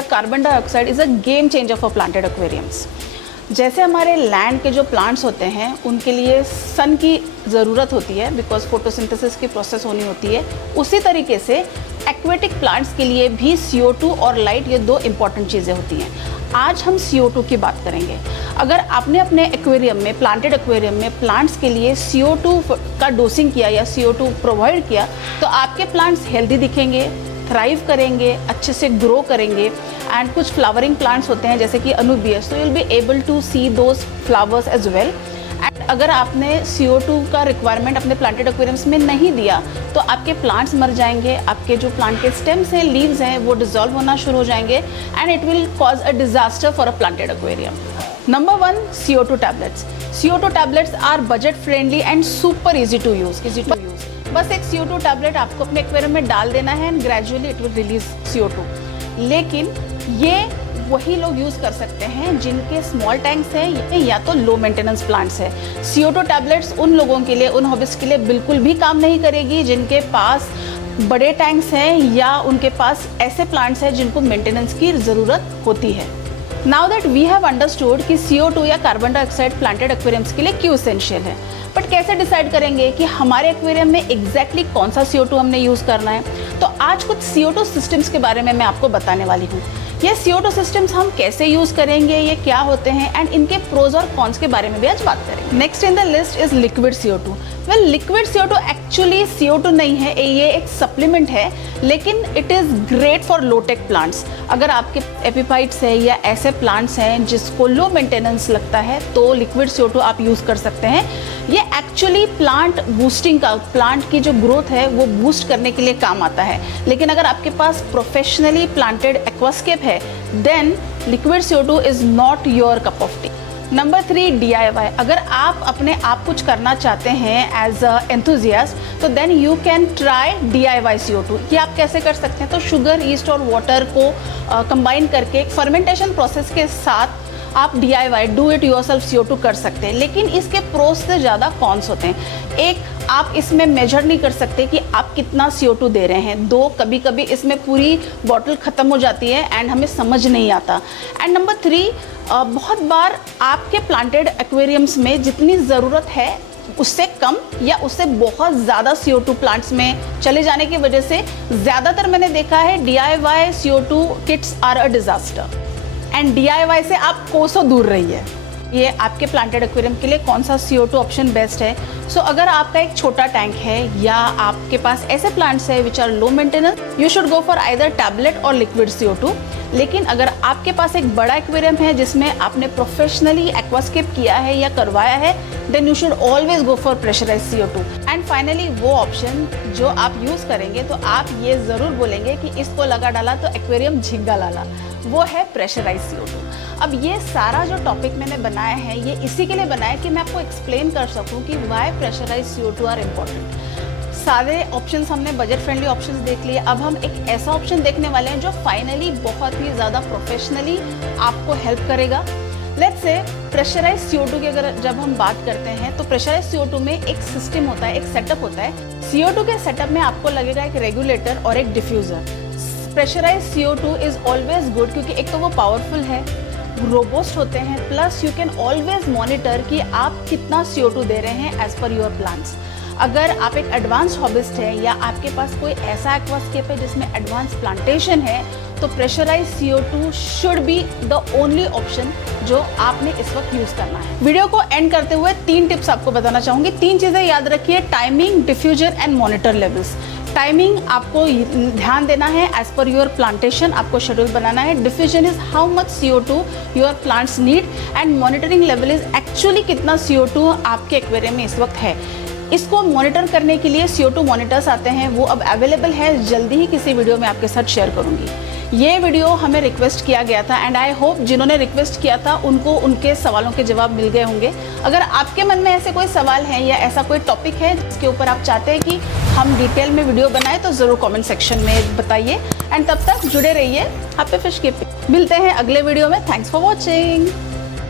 या carbon dioxide is a game changer for planted aquariums. जैसे हमारे लैंड के जो प्लांट्स होते हैं उनके लिए सन की ज़रूरत होती है बिकॉज फोटोसिंथेसिस की प्रोसेस होनी होती है, उसी तरीके से एक्वेटिक प्लांट्स के लिए भी CO2 और लाइट, ये दो इम्पॉर्टेंट चीज़ें होती हैं। आज हम CO2 की बात करेंगे। अगर आपने अपने एक्वेरियम में, प्लांटेड एक्वेरियम में प्लांट्स के लिए CO2 का डोसिंग किया या CO2 प्रोवाइड किया तो आपके प्लांट्स हेल्दी दिखेंगे, थ्राइव करेंगे, अच्छे से ग्रो करेंगे। एंड कुछ फ्लावरिंग प्लांट्स होते हैं जैसे कि अनुबियस, तो you will be able to see those flowers as well. And अगर आपने CO2 का रिक्वायरमेंट अपने प्लांटेड एक्वेरियम्स में नहीं दिया तो आपके प्लांट्स मर जाएंगे, आपके जो प्लांट के स्टेम्स हैं, लीव्स हैं, वो डिजॉल्व होना शुरू हो जाएंगे and it will cause a disaster for a planted aquarium. Number 1, CO2 tablets. CO2 tablets are budget friendly and super easy to use. बस एक CO2 टैबलेट आपको अपने एक्वेरियम में डाल देना है and gradually it will release CO2। लेकिन ये वही लोग यूज़ कर सकते हैं जिनके स्मॉल टैंक्स हैं या तो लो मेंटेनेंस प्लांट्स है। CO2 टैबलेट्स उन लोगों के लिए, उन हॉबीज के लिए बिल्कुल भी काम नहीं करेगी जिनके पास बड़े टैंक्स हैं या उनके पास ऐसे प्लांट्स हैं जिनको मेंटेनेंस की ज़रूरत होती है। Now that we have understood कि CO2 या कार्बन डाइऑक्साइड प्लांटेड एक्वेरियम्स के लिए क्यों एसेंशियल है, बट कैसे डिसाइड करेंगे कि हमारे एक्वेरियम में एग्जैक्टली कौन सा CO2 हमने यूज़ करना है। तो आज कुछ CO2 सिस्टम्स के बारे में मैं आपको बताने वाली हूँ। ये CO2 सिस्टम्स हम कैसे यूज़ करेंगे, ये क्या होते हैं एंड इनके प्रोज और कॉन्स के बारे में भी आज बात करेंगे। Next in the list is liquid CO2। Well, liquid CO2 actually CO2 नहीं है, ये एक सप्लीमेंट है, लेकिन it is great for low tech plants. अगर आपके एपिफाइट्स है या ऐसे प्लांट्स हैं जिसको लो मेंटेनेंस लगता है तो लिक्विड CO2 आप यूज़ कर सकते हैं। ये एक्चुअली प्लांट बूस्टिंग का, प्लांट की जो ग्रोथ है वो बूस्ट करने के लिए काम आता है। लेकिन अगर आपके पास प्रोफेशनली प्लांटेड एक्वास्केप है then liquid CO2 is not your cup of tea. Number 3, DIY। अगर आप अपने आप कुछ करना चाहते हैं एज अ एंथुजियास्ट तो then you can try DIY CO2। ये आप कैसे कर सकते हैं, तो शुगर, ईस्ट और वाटर को कंबाइन करके फर्मेंटेशन प्रोसेस के साथ आप DIY, do it yourself CO2 कर सकते हैं। लेकिन इसके प्रोस से ज़्यादा कॉन्स होते हैं। एक, आप इसमें मेजर नहीं कर सकते कि आप कितना CO2 दे रहे हैं। 2, कभी कभी इसमें पूरी बॉटल ख़त्म हो जाती है एंड हमें समझ नहीं आता। एंड नंबर 3, बहुत बार आपके प्लांटेड एक्वेरियम्स में जितनी ज़रूरत है उससे कम या उससे बहुत ज़्यादा CO2 प्लांट्स में चले जाने की वजह से ज़्यादातर मैंने देखा है DIY CO2 kits are a disaster and DIY से आप कोसों दूर रहिए। ये आपके प्लांटेड एक्वेरियम के लिए कौन सा CO2 ऑप्शन बेस्ट है। सो अगर आपका एक छोटा टैंक है या आपके पास ऐसे प्लांट्स है which are low maintenance, you should go for either tablet और लिक्विड CO2। लेकिन अगर आपके पास एक बड़ा एक्वेरियम है जिसमें आपने प्रोफेशनली एक्वास्केप किया है या करवाया है then you should always go for pressurised CO2। And finally वो ऑप्शन जो आप यूज़ करेंगे तो आप ये ज़रूर बोलेंगे कि इसको लगा डाला तो एक्वेरियम झिंगा लाला, वो है प्रेशराइज CO2। अब ये सारा जो टॉपिक मैंने बनाया है ये इसी के लिए बनाया कि मैं आपको एक्सप्लेन कर सकूं कि why pressurised CO2 are important. सारे ऑप्शंस हमने बजट फ्रेंडली ऑप्शंस देख लिए, अब हम एक ऐसा ऑप्शन देखने वाले हैं जो फाइनली बहुत ही ज़्यादा प्रोफेशनली आपको हेल्प करेगा। लेट्स से प्रेशराइज CO2 की अगर जब हम बात करते हैं तो प्रेशराइज CO2 में एक सिस्टम होता है, एक सेटअप होता है। CO2 के सेटअप में आपको लगेगा एक रेगुलेटर और एक diffuser. Pressurised CO2 is always good क्योंकि एक तो वो पावरफुल है, रोबोस्ट होते हैं, plus you can always monitor कि आप कितना CO2 दे रहे हैं एज पर योर प्लान्स। अगर आप एक एडवांस हॉबिस्ट है या आपके पास कोई ऐसा एक्वास्केप है जिसमें एडवांस प्लांटेशन है तो pressurised CO2 should be the only option जो आपने इस वक्त यूज़ करना है। वीडियो को एंड करते हुए 3 टिप्स आपको बताना चाहूँगी। 3 चीज़ें याद रखिए, timing, diffuser and monitor levels. Timing आपको ध्यान देना है, एज पर योर प्लांटेशन आपको शेड्यूल बनाना है। Diffusion is how much CO2 your plants need and monitoring level is actually कितना CO2 आपके एक्वेरियम में इस वक्त है। इसको मॉनिटर करने के लिए CO2 मॉनिटर्स आते हैं, वो अब अवेलेबल है, जल्दी ही किसी वीडियो में आपके साथ शेयर करूंगी। ये वीडियो हमें रिक्वेस्ट किया गया था एंड आई होप जिन्होंने रिक्वेस्ट किया था उनको उनके सवालों के जवाब मिल गए होंगे। अगर आपके मन में ऐसे कोई सवाल हैं या ऐसा कोई टॉपिक है जिसके ऊपर आप चाहते हैं कि हम डिटेल में वीडियो बनाएं तो ज़रूर कमेंट सेक्शन में बताइए। एंड तब तक जुड़े रहिए हैप्पी फिश कीपिंग। मिलते हैं अगले वीडियो में। Thanks for watching.